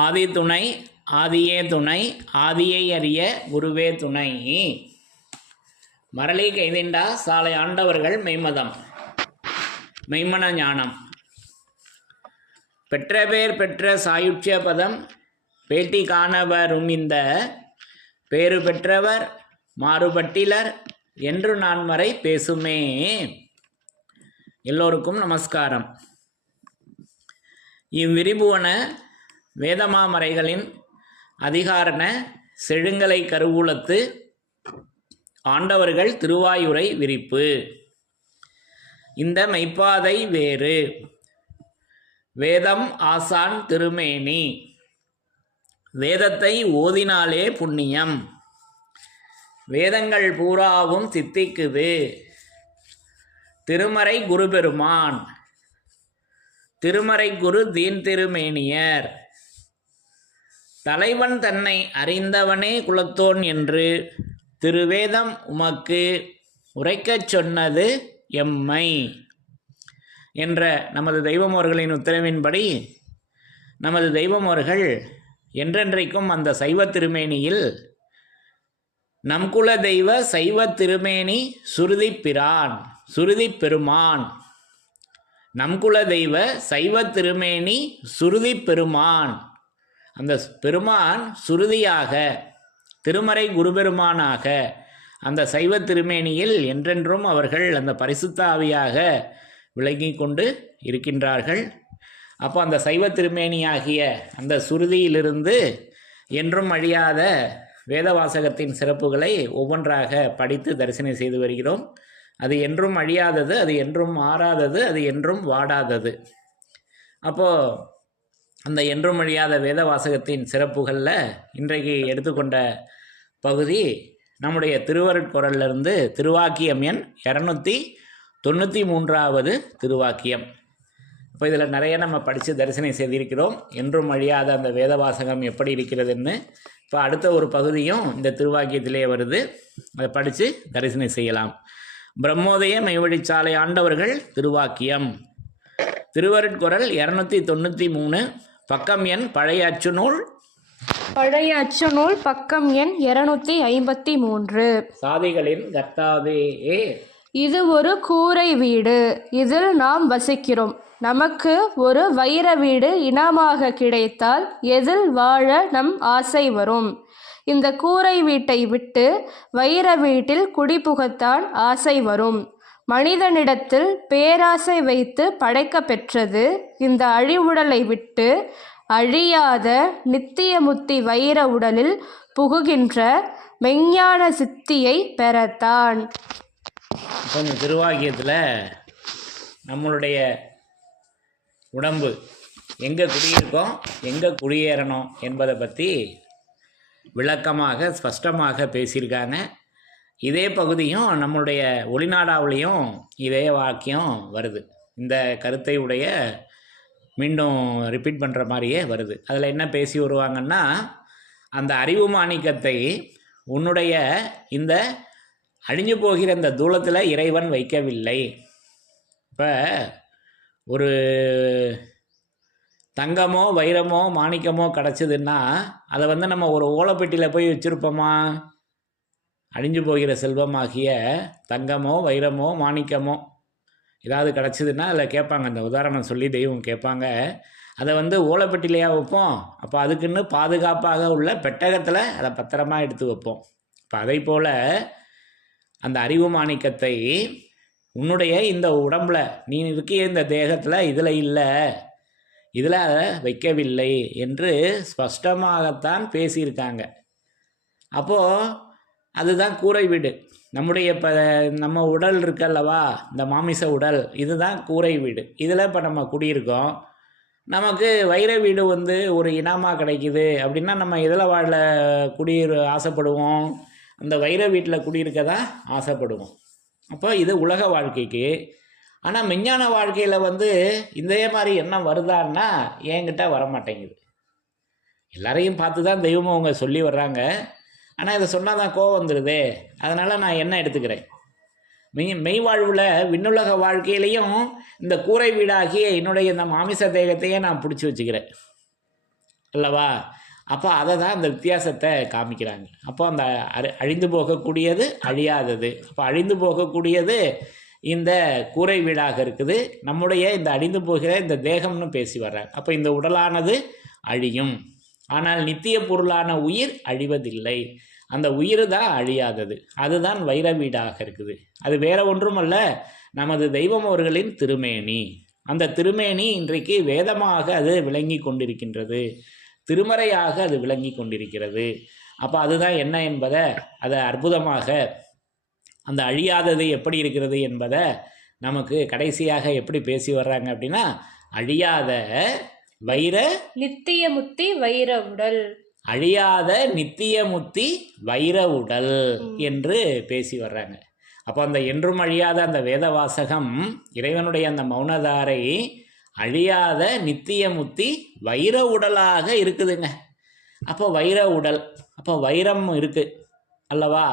ஆதி துணை ஆதியே துணை ஆதியை அறிய குருவே துணை. மரளி கைதிண்டா சாலை ஆண்டவர்கள் மெய்மதம் மெய்மன ஞானம் பெற்ற பேர் பெற்ற சாயுட்சிய பதம் பேட்டி காணவரும் இந்த பேரு பெற்றவர் மாறுபட்டிலர் என்று நான் வரை பேசுமே. எல்லோருக்கும் நமஸ்காரம். இவ்விரிபுவன வேதமாமறைகளின் அதிகாரண செழுங்கலை கருவூலத்து ஆண்டவர்கள் திருவாயுரை விரிப்பு. இந்த மெய்ப்பாதை வேறு வேதம் ஆசான் திருமேனி. வேதத்தை ஓதினாலே புண்ணியம். வேதங்கள் பூராவும் சித்திக்குது. திருமறை குரு பெருமான் திருமறை குரு தீன் திருமேனியர். தலைவன் தன்னை அறிந்தவனே குலத்தோன் என்று திருவேதம் உமக்கு உரைக்கச் சொன்னது எம்மை என்ற நமது தெய்வமோர்களின் உத்தரவின்படி நமது தெய்வமோர்கள் என்றென்றைக்கும் அந்த சைவ திருமேனியில் நம் குல தெய்வ சைவ திருமேனி சுருதிப்பிரான் சுருதி பெருமான். நம் குல தெய்வ சைவ திருமேனி சுருதி பெருமான். அந்த பெருமான் சுருதியாக திருமறை குருபெருமானாக அந்த சைவ திருமேனியில் என்றென்றும் அவர்கள் அந்த பரிசுத்த ஆவியாக விளங்கி கொண்டு இருக்கின்றார்கள். அப்போ அந்த சைவ திருமேனியாகிய அந்த சுருதியிலிருந்து என்றும் அழியாத வேதவாசகத்தின் சிறப்புகளை ஒவ்வொன்றாக படித்து தரிசனம் செய்து வருகிறோம். அது என்றும் அழியாதது, அது என்றும் மாறாதது, அது என்றும் வாடாதது. அப்போது அந்த என்றும் அழியாத வேதவாசகத்தின் சிறப்புகளில் இன்றைக்கு எடுத்துக்கொண்ட பகுதி நம்முடைய திருவருட்குறளிலிருந்து திருவாக்கியம் எண் 293வது திருவாக்கியம். இப்போ இதில் நிறைய நம்ம படித்து தரிசனம் செய்திருக்கிறோம். என்றும் அழியாத அந்த வேதவாசகம் எப்படி இருக்கிறதுன்னு. இப்போ அடுத்த ஒரு பகுதியும் இந்த திருவாக்கியத்திலே வருது, அதை படித்து தரிசனம் செய்யலாம். பிரம்மோதய மெய்வழிச்சாலை ஆண்டவர்கள் திருவாக்கியம். திருவருட்குறள் 293, பக்கம் எண் பழைய அச்சுநூல் பக்கம் எண் 253. சாதிகளின் கர்த்தாவே. இது ஒரு கூரை வீடு. இதில் நாம் வசிக்கிறோம். நமக்கு ஒரு வைர வீடு இனமாக கிடைத்தால் எதில் வாழ நம் ஆசை வரும். இந்த கூரை வீட்டை விட்டு வைர வீட்டில் குடிபுகத்தான் ஆசை வரும். மனிதனிடத்தில் பேராசை வைத்து படைக்க பெற்றது இந்த அழிவுடலை விட்டு அழியாத நித்திய முத்தி வைர உடலில் புகுகின்ற மெஞ்ஞான சித்தியை பெறத்தான். கொஞ்சம் திருவாக்கியத்தில் நம்மளுடைய உடம்பு எங்கே குடியிருக்கோம், எங்கே குடியேறணும் என்பதை பற்றி விளக்கமாக ஸ்பஷ்டமாக பேசியிருக்காங்க. இதே பகுதியும் நம்மளுடைய ஒளிநாடாவிலையும் இதே வாக்கியம் வருது. இந்த கருத்தை உடைய மீண்டும் ரிப்பீட் பண்ணுற மாதிரியே வருது. அதில் என்ன பேசி வருவாங்கன்னா, அந்த அறிவு மாணிக்கத்தை உன்னுடைய இந்த அழிஞ்சு போகிற இந்த தூளத்தில் இறைவன் வைக்கவில்லை. இப்போ ஒரு தங்கமோ வைரமோ மாணிக்கமோ கிடச்சிதுன்னா அதை நம்ம ஒரு ஓலைப்பெட்டியில் போய் வச்சுருப்போமா? அழிஞ்சு போகிற செல்வமாகிய தங்கமோ வைரமோ மாணிக்கமோ ஏதாவது கிடச்சிதுன்னா அதில் கேட்பாங்க, அந்த உதாரணம் சொல்லி தெய்வம் கேட்பாங்க, அதை ஓலைப்பெட்டிலையா வைப்போம்? அப்போ அதுக்குன்னு பாதுகாப்பாக உள்ள பெட்டகத்தில் அதை பத்திரமா எடுத்து வைப்போம். இப்போ அதை போல் அந்த அறிவு மாணிக்கத்தை உன்னுடைய இந்த உடம்புல நீ இருக்கிய இந்த தேகத்தில் இதில் இல்லை, இதில் வைக்கவில்லை என்று ஸ்பஷ்டமாகத்தான் பேசியிருக்காங்க. அப்போது அதுதான் கூரை வீடு. நம்முடைய இப்போ நம்ம உடல் இருக்கல்லவா, இந்த மாமிச உடல், இதுதான் கூரை வீடு. இதில் இப்போ நம்ம குடியிருக்கோம். நமக்கு வைர வீடு ஒரு இனமாக கிடைக்குது அப்படின்னா நம்ம எதில் வாழ ஆசைப்படுவோம்? அந்த வைர வீட்டில் குடியிருக்க தான் ஆசைப்படுவோம். அப்போ இது உலக வாழ்க்கைக்கு. ஆனால் விஞ்ஞான வாழ்க்கையில் இதே மாதிரி எண்ணம் வருதான்னா என்கிட்ட வரமாட்டேங்குது. எல்லாரையும் பார்த்து தான் தெய்வமும் அவங்க சொல்லி வர்றாங்க. ஆனால் இதை சொன்னால் தான் கோவம் வந்துடுது. அதனால் நான் என்ன எடுத்துக்கிறேன், மெய் வாழ்வில் விண்ணுலக வாழ்க்கையிலையும் இந்த கூரை வீடாகிய என்னுடைய இந்த மாமிச தேகத்தையே நான் பிடிச்சி வச்சுக்கிறேன். அல்லவா? அப்போ அதை தான் அந்த வித்தியாசத்தை காமிக்கிறாங்க. அப்போ அந்த அழிந்து போகக்கூடியது அழியாதது. அப்போ அழிந்து போகக்கூடியது இந்த கூரை வீடாக இருக்குது. நம்முடைய இந்த அழிந்து போகிற இந்த தேகம்னு பேசி வர்றாங்க. அப்போ இந்த உடலானது அழியும், ஆனால் நித்திய பொருளான உயிர் அழிவதில்லை. அந்த உயிர் தான் அழியாதது. அதுதான் வைர வீடாக இருக்குது. அது வேற ஒன்றும் அல்ல, நமது தெய்வம் அவர்களின் திருமேனி. அந்த திருமேனி இன்றைக்கு வேதமாக அது விளங்கி கொண்டிருக்கின்றது, திருமறையாக அது விளங்கி கொண்டிருக்கிறது. அப்போ அதுதான் என்ன என்பதை அதை அற்புதமாக அந்த அழியாதது எப்படி இருக்கிறது என்பதை நமக்கு கடைசியாக எப்படி பேசி வர்றாங்க அப்படின்னா, அழியாத வைர நித்திய முத்தி வைர உடல், அழியாத நித்திய முத்தி வைர உடல் என்று பேசி வர்றாங்க. அப்போ அந்த என்றும் அழியாத அந்த வேத வாசகம், இறைவனுடைய அந்த மௌனதாரை அழியாத நித்திய முத்தி வைர உடலாக இருக்குதுங்க. அப்போ வைர உடல், அப்போ வைரம் இருக்கு அல்லவா?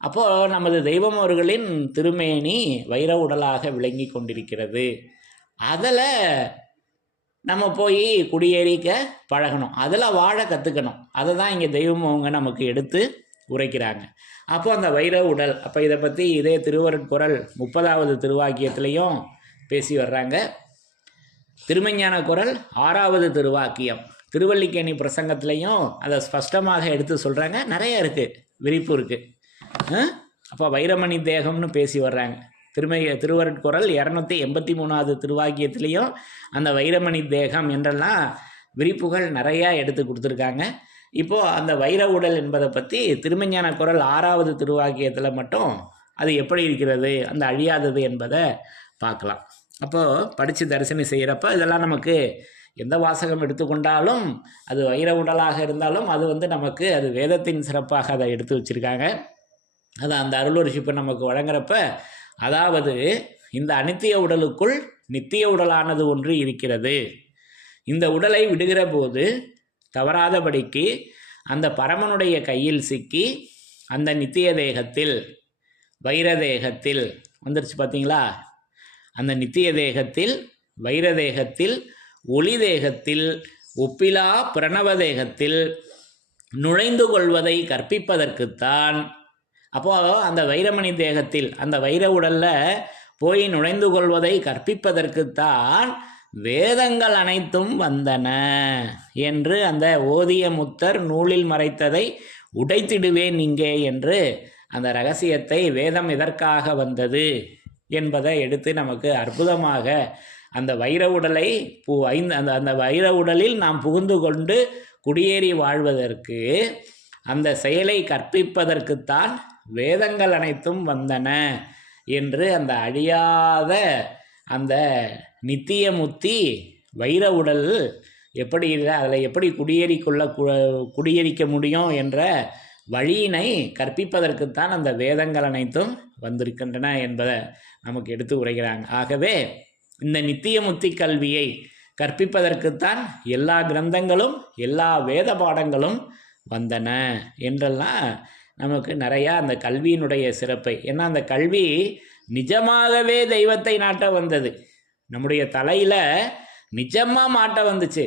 அப்போது நமது தெய்வம் அவர்களின் திருமேனி வைர உடலாக விளங்கி கொண்டிருக்கிறது. அதில் நம்ம போய் குடியேறிக்க பழகணும், அதில் வாழ கற்றுக்கணும். அதை தான் இங்கே தெய்வம் அவங்க நமக்கு எடுத்து உரைக்கிறாங்க. அப்போ அந்த வைர உடல், அப்போ இதை பற்றி இதே திருவருட்குறள் 30வது திருவாக்கியத்திலையும் பேசி வர்றாங்க. திருமஞான குறள் 6வது திருவாக்கியம், திருவல்லிக்கேணி பிரசங்கத்திலையும் அதை ஸ்பஷ்டமாக எடுத்து சொல்கிறாங்க. நிறைய இருக்குது, விரிப்பு இருக்குது. அப்போ வைரமணி தேகம்னு பேசி வர்றாங்க. திருவருட்குறள் 283வது திருவாக்கியத்திலையும் அந்த வைரமணி தேகம் என்றெல்லாம் விரிப்புகள் நிறையா எடுத்து கொடுத்துருக்காங்க. இப்போது அந்த வைர உடல் என்பதை பற்றி திருமஞான குறள் 6வது திருவாக்கியத்தில் மட்டும் அது எப்படி இருக்கிறது, அந்த அழியாதது என்பதை பார்க்கலாம். அப்போது படித்து தரிசனம் செய்கிறப்ப இதெல்லாம் நமக்கு எந்த வாசகம் எடுத்துக்கொண்டாலும் அது வைர உடலாக இருந்தாலும் அது நமக்கு அது வேதத்தின் சிறப்பாக அதை எடுத்து வச்சுருக்காங்க. அதை அந்த அருளுரிஷிப்பு நமக்கு வழங்குறப்ப, அதாவது இந்த அனித்திய உடலுக்குள் நித்திய உடலானது ஒன்று இருக்கிறது. இந்த உடலை விடுகிற போது தவறாதபடிக்கு அந்த பரமனுடைய கையில் சிக்கி அந்த நித்திய தேகத்தில், வைர தேகத்தில் வந்துருச்சு பார்த்தீங்களா? அந்த நித்திய தேகத்தில், வைர தேகத்தில், ஒளி தேகத்தில், ஒப்பிலா பிரணவ தேகத்தில் நுழைந்து கொள்வதை கற்பிப்பதற்குத்தான். அப்போது அந்த வைரமணி தேகத்தில், அந்த வைர உடலில் போய் நுழைந்து கொள்வதை கற்பிப்பதற்குத்தான் வேதங்கள் அனைத்தும் வந்தன என்று அந்த ஓதிய முத்தர் நூலில் மறைத்ததை உடைத்திடுவேன் இங்கே என்று அந்த ரகசியத்தை, வேதம் எதற்காக வந்தது என்பதை எடுத்து நமக்கு அற்புதமாக அந்த வைர உடலை அந்த வைர உடலில் நாம் புகுந்து கொண்டு குடியேறி வாழ்வதற்கு அந்த செயலை கற்பிப்பதற்குத்தான் வேதங்கள் அனைத்தும் வந்தன என்று அந்த அழியாத அந்த நித்திய முத்தி வைர உடல் எப்படி அதில் எப்படி குடியேறிக்க முடியும் என்ற வழியினை கற்பிப்பதற்குத்தான் அந்த வேதங்கள் அனைத்தும் வந்திருக்கின்றன என்பதை நமக்கு எடுத்து உரைக்கிறாங்க. ஆகவே இந்த நித்திய முத்தி கல்வியை கற்பிப்பதற்குத்தான் எல்லா கிரந்தங்களும் எல்லா வேத பாடங்களும் வந்தன என்றெல்லாம் நமக்கு நிறையா அந்த கல்வியினுடைய சிறப்பை, ஏன்னா அந்த கல்வி நிஜமாகவே தெய்வத்தை நாட்ட வந்தது. நம்முடைய தலையில் நிஜமாக மாட்ட வந்துச்சு.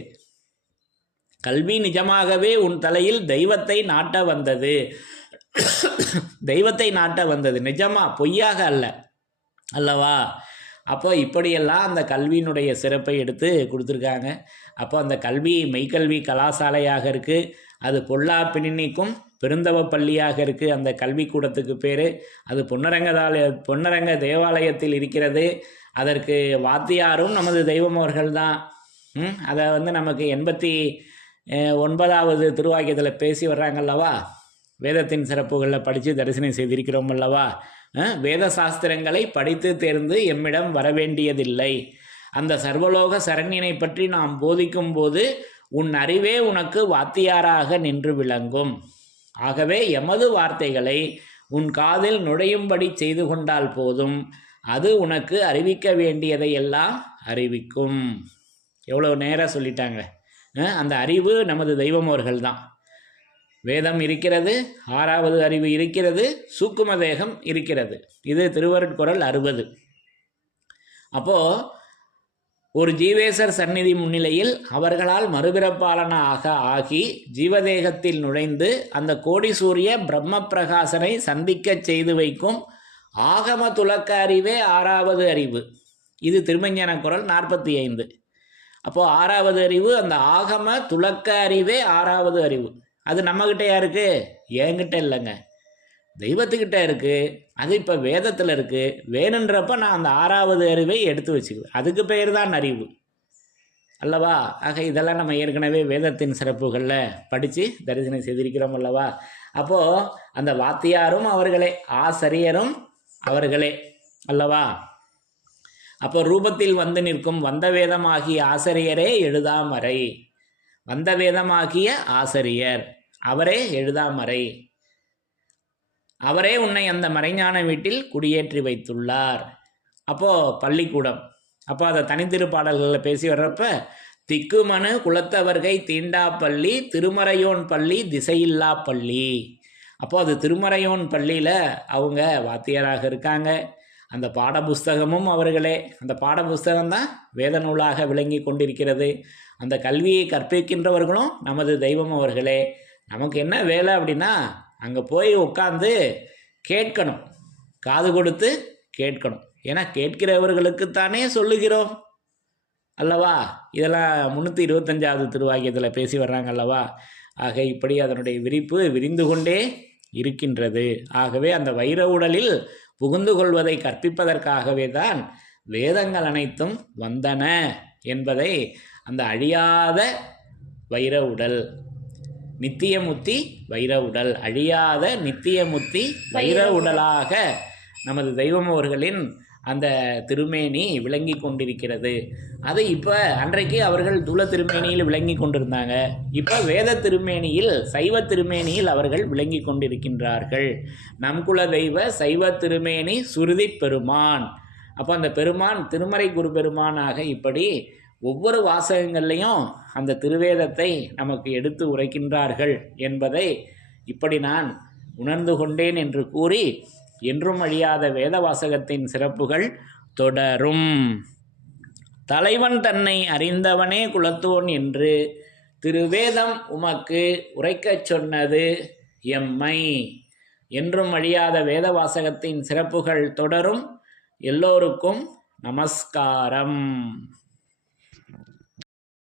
கல்வி நிஜமாகவே உன் தலையில் தெய்வத்தை நாட்ட வந்தது, தெய்வத்தை நாட்ட வந்தது நிஜமாக, பொய்யாக அல்ல அல்லவா? அப்போ இப்படியெல்லாம் அந்த கல்வியினுடைய சிறப்பை எடுத்து கொடுத்துருக்காங்க. அப்போ அந்த கல்வி மெய்க்கல்வி கலாசாலையாக இருக்குது, அது பொல்லா பிணினிக்கும் பெருந்தவ பள்ளியாக இருக்குது. அந்த கல்விக்கூடத்துக்கு பேர் அது பொன்னரங்க தேவாலயத்தில் இருக்கிறது. அதற்கு வாத்தியாரும் நமது தெய்வம் அவர்கள் தான். அதை நமக்கு 89வது திருவாக்கியத்தில் பேசி வர்றாங்கல்லவா? வேதத்தின் சிறப்புகளில் படித்து தரிசனம் செய்திருக்கிறோம் அல்லவா? வேத சாஸ்திரங்களை படித்து தேர்ந்து எம்மிடம் வரவேண்டியதில்லை. அந்த சர்வலோக சரண்யனை பற்றி நாம் போதிக்கும் போது உன் அறிவே உனக்கு வாத்தியாராக நின்று விளங்கும். ஆகவே எமது வார்த்தைகளை உன் காதில் நுழையும்படி செய்து கொண்டால் போதும், அது உனக்கு அறிவிக்க வேண்டியதையெல்லாம் அறிவிக்கும். எவ்வளோ நேரம் சொல்லிட்டாங்க. அந்த அறிவு நமது தெய்வம் அவர்கள் தான். வேதம் இருக்கிறது, 6வது அறிவு இருக்கிறது, சூக்கும தேகம் இருக்கிறது. இது திருவருட்குறள் 60. அப்போது ஒரு ஜீவேசர் சந்நிதி முன்னிலையில் அவர்களால் மறுபிறப்பாளனாக ஆகி ஜீவதேகத்தில் நுழைந்து அந்த கோடி சூரிய பிரம்ம பிரகாசனை சந்திக்கச் செய்து வைக்கும் ஆகம துலக்க அறிவே ஆறாவது அறிவு. இது திருமஞான குறள் 45. அப்போது ஆறாவது அறிவு அந்த ஆகம துலக்க அறிவே ஆறாவது அறிவு. அது நம்மக்கிட்ட யாருக்கு? என்கிட்ட இல்லைங்க, தெய்வத்துக்கிட்ட இருக்குது. அது இப்போ வேதத்தில் இருக்குது. வேணுன்றப்ப நான் அந்த ஆறாவது அறிவை எடுத்து வச்சுக்குவேன். அதுக்கு பெயர் தான் அறிவு அல்லவா? ஆக இதெல்லாம் நம்ம ஏற்கனவே வேதத்தின் சிறப்புகளில் படித்து தரிசனம் செய்திருக்கிறோம் அல்லவா? அப்போது அந்த வாத்தியாரும் அவர்களே, ஆசிரியரும் அவர்களே அல்லவா? அப்போ ரூபத்தில் வந்து நிற்கும் வந்த வேதமாகிய ஆசிரியரே எழுதாமறை. வந்த வேதமாகிய ஆசிரியர் அவரே எழுதாமறை. அவரே உன்னை அந்த மறைஞான வீட்டில் குடியேற்றி வைத்துள்ளார். அப்போது பள்ளிக்கூடம். அப்போ அதை தனித்திருப்பாடல்களில் பேசி வர்றப்ப திக்குமனு குலத்தவர்கை தீண்டா பள்ளி திருமறையோன் பள்ளி திசையில்லா பள்ளி. அப்போது அது திருமறையோன் பள்ளியில் அவங்க வாத்தியாராக இருக்காங்க. அந்த பாடப்புஸ்தகமும் அவர்களே. அந்த பாடப்புஸ்தகம்தான் வேத நூலாக விளங்கி கொண்டிருக்கிறது. அந்த கல்வியை கற்பிக்கின்றவர்களும் நமது தெய்வம் அவர்களே. நமக்கு என்ன வேலை அப்படின்னா அங்கே போய் உட்காந்து கேட்கணும், காது கொடுத்து கேட்கணும். ஏன்னா கேட்கிறவர்களுக்குத்தானே சொல்லுகிறோம் அல்லவா? இதெல்லாம் 325வது திருவாக்கியத்தில் பேசி வர்றாங்க அல்லவா? ஆக இப்படி அதனுடைய விரிப்பு விரிந்து கொண்டே இருக்கின்றது. ஆகவே அந்த வைர உடலில் புகுந்து கொள்வதை கற்பிப்பதற்காகவே தான் வேதங்கள் அனைத்தும் வந்தன என்பதை அந்த அழியாத வைர உடல், நித்தியமுத்தி வைர உடல், அழியாத நித்தியமுத்தி வைர உடலாக நமது தெய்வம் அவர்களின் அந்த திருமேனி விளங்கி கொண்டிருக்கிறது. அது இப்போ அன்றைக்கு அவர்கள் தூல திருமேனியில் விளங்கி கொண்டிருந்தாங்க. இப்போ வேத திருமேனியில், சைவ திருமேனியில் அவர்கள் விளங்கி கொண்டிருக்கின்றார்கள். நம் குல தெய்வ சைவ திருமேனி சுருதி பெருமான். அப்போ அந்த பெருமான் திருமறை குரு பெருமானாக இப்படி ஒவ்வொரு வாசகங்கள்லையும் அந்த திருவேதத்தை நமக்கு எடுத்து உரைக்கின்றார்கள் என்பதை இப்படி நான் உணர்ந்து கொண்டேன் என்று கூறி, என்றும் அழியாத வேத வாசகத்தின் சிறப்புகள் தொடரும். தலைவன் தன்னை அறிந்தவனே குலத்தோன் என்று திருவேதம் உமக்கு உரைக்கச் சொன்னது எம்மை. என்றும் அழியாத வேத வாசகத்தின் சிறப்புகள் தொடரும். எல்லோருக்கும் நமஸ்காரம்.